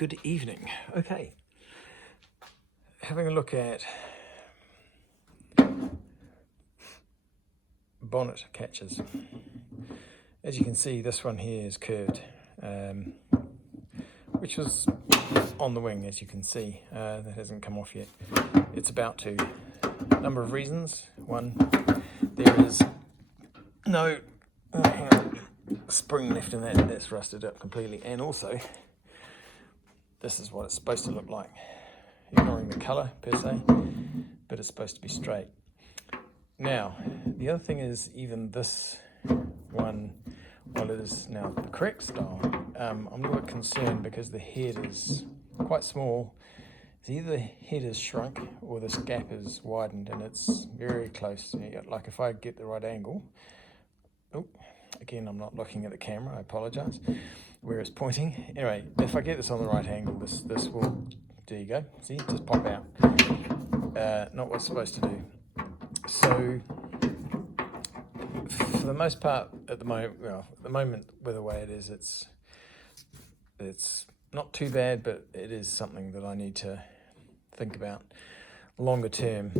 good evening. Okay, having a look at bonnet catches. As you can see, this one here is curved, which was on the wing, as you can see. That hasn't come off yet. It's about to. Number of reasons. One, there is no spring left in that. That's rusted up completely. And also, this is what it's supposed to look like. Ignoring the colour per se, but it's supposed to be straight. Now, the other thing is, even this one, while it is now the correct style, I'm a little bit concerned because the head is quite small. It's either the head is shrunk or this gap is widened, and it's very close. Like if I get the right angle, oh, again, I'm not looking at the camera, I apologise, where it's pointing. Anyway, if I get this on the right angle, this will, there you go, see, just pop out. Not what it's supposed to do. So, for the most part, at the moment, with the way it is, it's not too bad, but it is something that I need to think about longer term,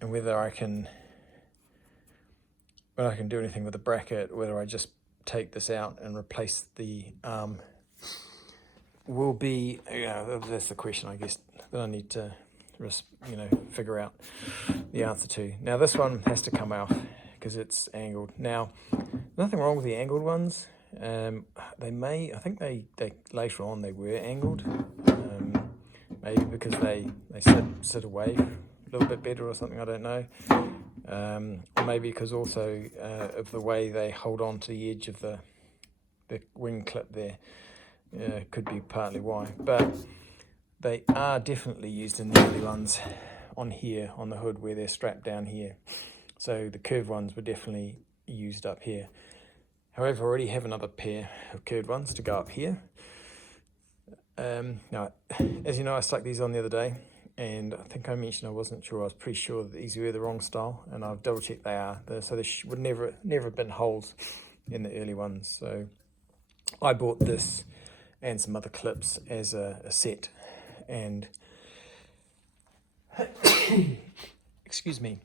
and whether I can do anything with the bracket, whether I just take this out and replace the arm, will be, that's the question, I guess, that I need to figure out the answer to. Now this one has to come off because it's angled. Now, nothing wrong with the angled ones. I think they later on they were angled, maybe because they sit away a little bit better or something, I don't know. Or maybe because also of the way they hold on to the edge of the wing clip there. Could be partly why, but they are definitely used in the early ones on here, on the hood, where they're strapped down here. So the curved ones were definitely used up here. However, I already have another pair of curved ones to go up here. Now, as you know, I stuck these on the other day, and I think I mentioned I wasn't sure. I was pretty sure that these were the wrong style, and I've double checked they are. So there would never have been holes in the early ones. So I bought this and some other clips as a set, and excuse me.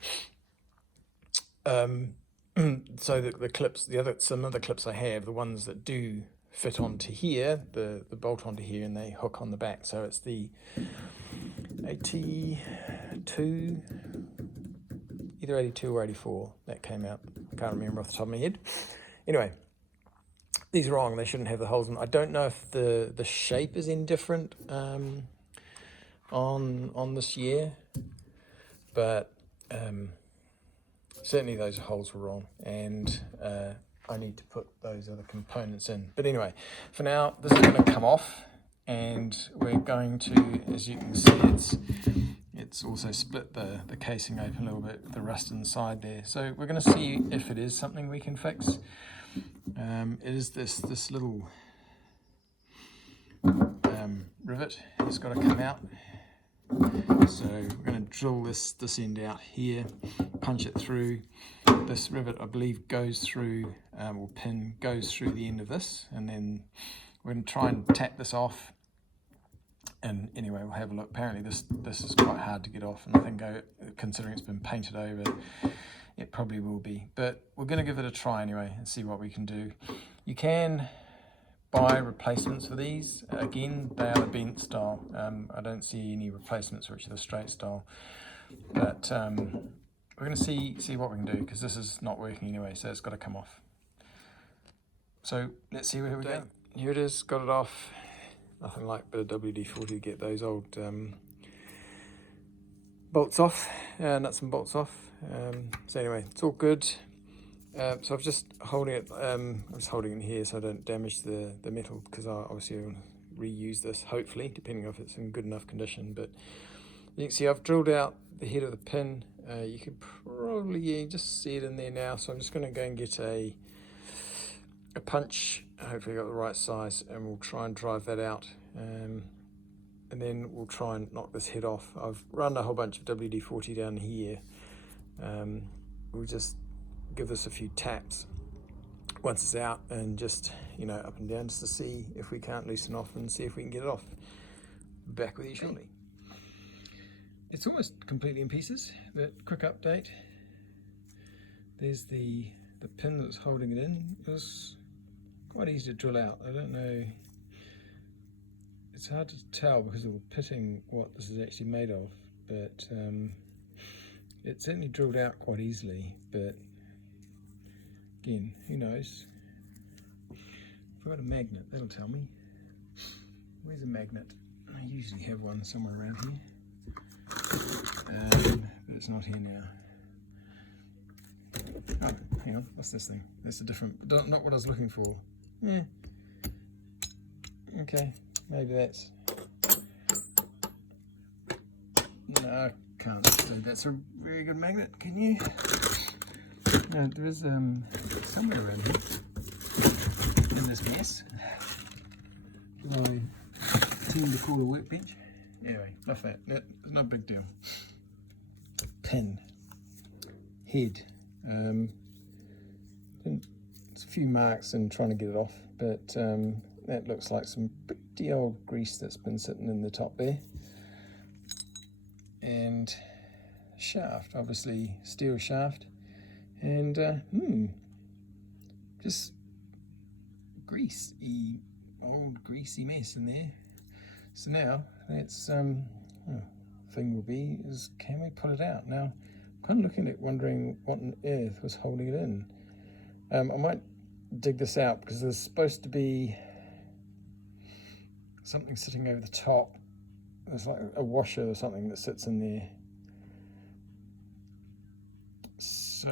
So the clips, some other clips I have, the ones that do fit onto here, the bolt onto here, and they hook on the back. So it's the 82, either 82 or 84 that came out. I can't remember off the top of my head. Anyway, these are wrong. They shouldn't have the holes in them. I don't know if the shape is indifferent on this year, but certainly those holes were wrong, and I need to put those other components in. But anyway, for now, this is going to come off, and we're going to, as you can see, it's also split the casing open a little bit, the rust inside there. So we're going to see if it is something we can fix. It is this little rivet that's got to come out. So we're going to drill this end out here, punch it through. This rivet, I believe, goes through, or pin goes through the end of this, and then we're going to try and tap this off. And anyway, we'll have a look. Apparently this is quite hard to get off, and I think considering it's been painted over, it probably will be. But we're going to give it a try anyway and see what we can do. You can buy replacements for these. Again, they are the bent style. I don't see any replacements which are the straight style. But we're going to see what we can do, because this is not working anyway, so it's got to come off. So let's see where we go. Here it is, got it off. Nothing like a bit of WD-40 to get those old bolts off, nuts and bolts off. So anyway, it's all good. So I'm just holding it. I'm just holding it here so I don't damage the metal, because I obviously will reuse this, hopefully, depending on if it's in good enough condition. But you can see I've drilled out the head of the pin. You can probably just see it in there now. So I'm just going to go and get a punch. Hopefully got the right size, and we'll try and drive that out. And then we'll try and knock this head off. I've run a whole bunch of WD-40 down here. We'll just give this a few taps once it's out, and just, you know, up and down just to see if we can't loosen off and see if we can get it off. Back with you shortly. It's almost completely in pieces, but quick update. There's the pin that's holding it in. It was quite easy to drill out. I don't know, it's hard to tell because of the pitting what this is actually made of, but it certainly drilled out quite easily. But again, who knows? If I've got a magnet, that'll tell me. Where's a magnet? I usually have one somewhere around here, but it's not here now. Oh, hang on, what's this thing? That's a different, not what I was looking for. Yeah. Okay, maybe that's, no, I can't say that's a very good magnet, can you? No, there is somewhere around here in this mess that I tend to call a workbench. Anyway, enough that. It's not a big deal. Pin. Head. There's a few marks in trying to get it off, but that looks like some pretty old grease that's been sitting in the top there. And shaft, obviously steel shaft. And just greasy, old greasy mess in there. So now that's thing will be is, can we pull it out? Now I'm kind of looking at wondering what on earth was holding it in. I might dig this out because there's supposed to be something sitting over the top. There's like a washer or something that sits in there. So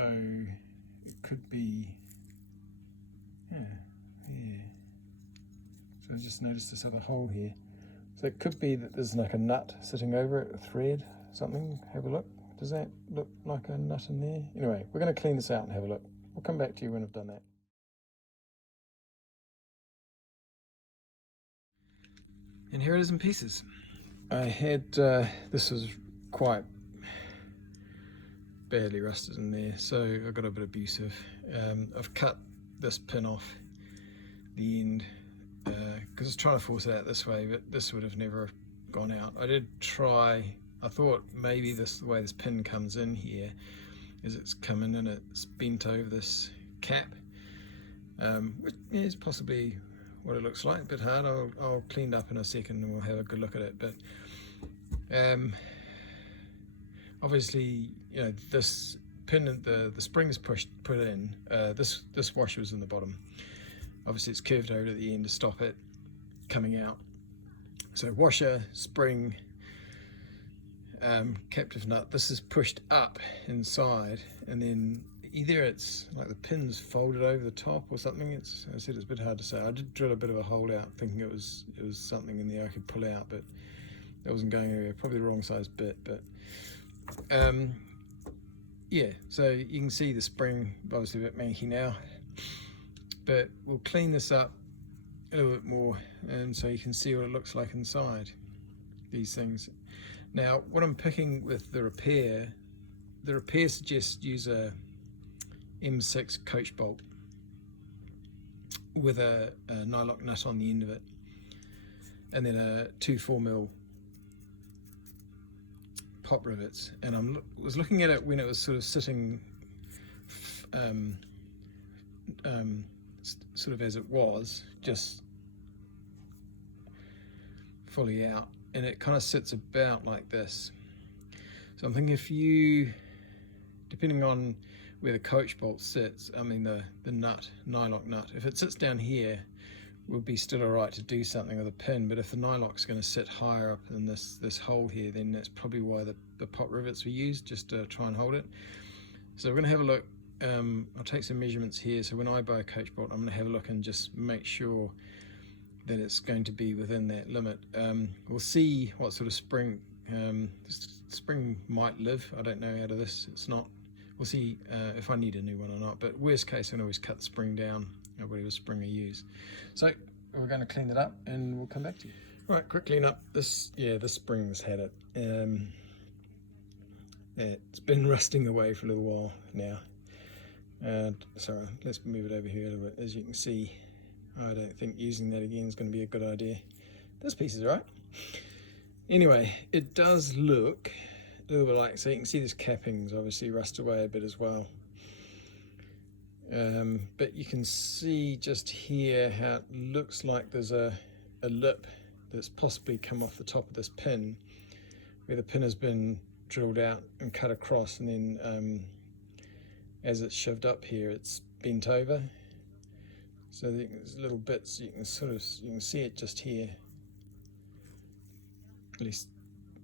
it could be, yeah. So I just noticed this other hole here. So it could be that there's like a nut sitting over it, a thread, something. Have a look. Does that look like a nut in there? Anyway, we're going to clean this out and have a look. We'll come back to you when I've done that. And here it is in pieces. I had, this was quite badly rusted in there, so I got a bit abusive. I've cut this pin off the end because I was trying to force it out this way, but this would have never gone out. I did try, I thought maybe the way this pin comes in here is it's coming and it's bent over this cap, which is possibly what it looks like. A bit hard. I'll clean it up in a second and we'll have a good look at it. But obviously, you know, this pin, the spring is put in. This washer was in the bottom. Obviously, it's curved over at the end to stop it coming out. So washer, spring, captive nut. This is pushed up inside, and then either it's like the pin's folded over the top or something. As I said, it's a bit hard to say. I did drill a bit of a hole out, thinking it was something in there I could pull out, but it wasn't going anywhere. Probably the wrong size bit, but yeah. So you can see the spring obviously a bit manky now, but we'll clean this up a little bit more, and so you can see what it looks like inside these things. Now, what I'm picking with the repair suggests use a M6 coach bolt with a nylock nut on the end of it, and then a 2 4mm pop rivets. And I was looking at it when it was sort of sitting sort of as it was, just fully out, and it kind of sits about like this. So I'm thinking, if you, depending on where the coach bolt sits, I mean the nylock nut, if it sits down here, we'll be still alright to do something with a pin. But if the nylock's going to sit higher up in this hole here, then that's probably why the pop rivets were used, just to try and hold it. So we're going to have a look. I'll take some measurements here, so when I buy a coach bolt, I'm going to have a look and just make sure that it's going to be within that limit. We'll see what sort of spring. Spring might live, I don't know, out of this. It's not. We'll see if I need a new one or not, but worst case I can always cut the spring down, or whatever spring I use. So we're going to clean it up and we'll come back to you. Right, quick clean up. This spring's had it. It's been rusting away for a little while now, Sorry, let's move it over here a little bit. As you can see, I don't think using that again is going to be a good idea. This piece is alright. Anyway, it does look a little bit like, so you can see this capping's obviously rusted away a bit as well. But you can see just here how it looks like there's a lip that's possibly come off the top of this pin, where the pin has been drilled out and cut across, and then as it's shoved up here, it's bent over. So there's little bits, you can see it just here. At least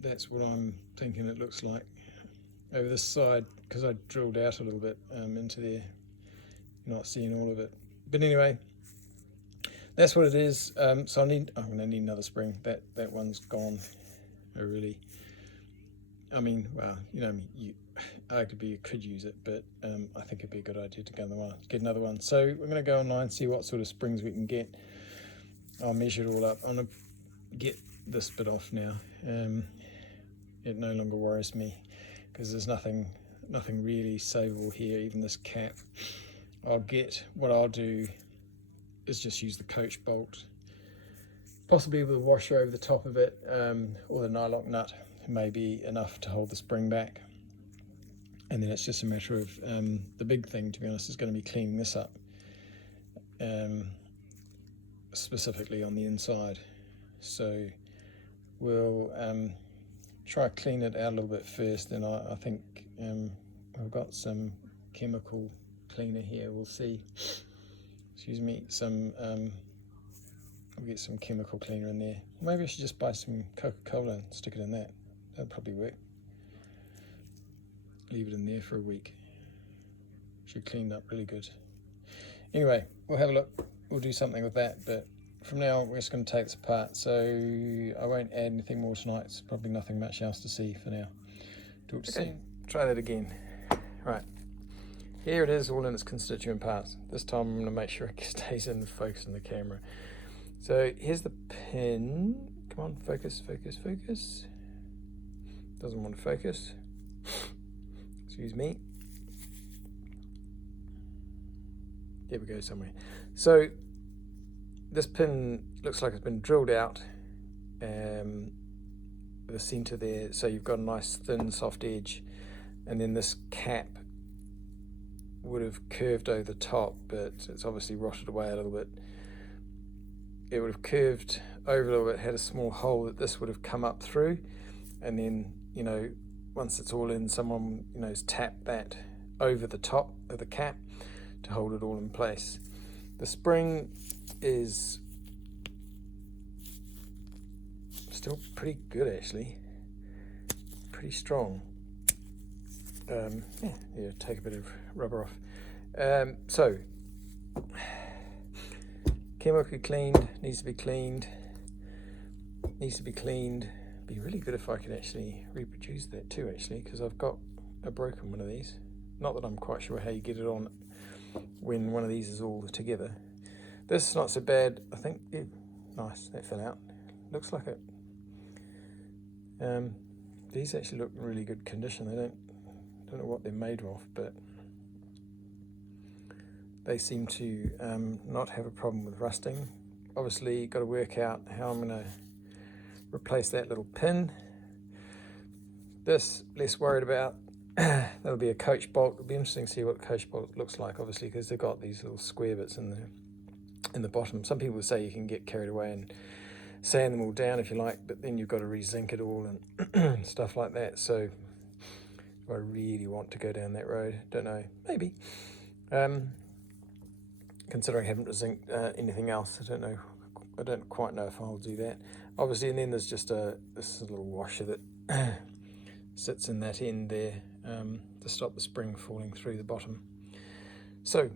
that's what I'm thinking it looks like. Over this side, because I drilled out a little bit into there, you're not seeing all of it. But anyway, that's what it is. So I'm going to need another spring. That one's gone. I mean, well, you know, arguably you could use it, but I think it'd be a good idea to get another one. So we're going to go online, see what sort of springs we can get. I'll measure it all up. I'm going to get this bit off now. It no longer worries me because there's nothing really savable here, even this cap. What I'll do is just use the coach bolt, possibly with a washer over the top of it, or the nylock nut may be enough to hold the spring back. And then it's just a matter of, the big thing, to be honest, is going to be cleaning this up, specifically on the inside. So we'll try to clean it out a little bit first. Then I think I've got some chemical cleaner here. We'll see. Excuse me. We'll get some chemical cleaner in there. Maybe I should just buy some Coca-Cola and stick it in that. That'll probably work. Leave it in there for a week. Should clean up really good. Anyway, we'll have a look. We'll do something with that, but from now we're just going to take this apart. So I won't add anything more tonight. It's probably nothing much else to see for now. Talk to you soon. Try that again. Right. Here it is, all in its constituent parts. This time I'm going to make sure it stays in the focus on the camera. So here's the pin. Come on, focus, focus, focus. Doesn't want to focus. Excuse me. There we go somewhere. So this pin looks like it's been drilled out, the center there, so you've got a nice thin soft edge, and then this cap would have curved over the top, but it's obviously rotted away a little bit. It would have curved over a little bit, had a small hole that this would have come up through, and then, you know, once it's all in, someone, you know, has tapped that over the top of the cap to hold it all in place. The spring is still pretty good, actually, pretty strong. Yeah, take a bit of rubber off. So chemically cleaned, needs to be cleaned. Be really good if I could actually reproduce that too, actually, because I've got a broken one of these. Not that I'm quite sure how you get it on when one of these is all together. This is not so bad, I think. Yeah, nice, that fell out. Looks like it. These actually look in really good condition. They don't know what they're made of, but they seem to not have a problem with rusting. Obviously, got to work out how I'm going to replace that little pin. This, less worried about. That'll be a coach bolt. It'll be interesting to see what the coach bolt looks like, obviously, because they've got these little square bits in the bottom. Some people say you can get carried away and sand them all down if you like, but then you've got to re-zinc it all and stuff like that. So do I really want to go down that road? Don't know. Maybe. Considering I haven't re-zinced anything else, I don't know. I don't quite know if I'll do that. Obviously, and then there's just this little washer that sits in that end there to stop the spring falling through the bottom. So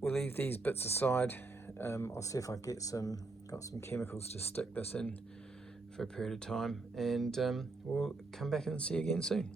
we'll leave these bits aside. I'll see if I got some chemicals to stick this in for a period of time, and we'll come back and see you again soon.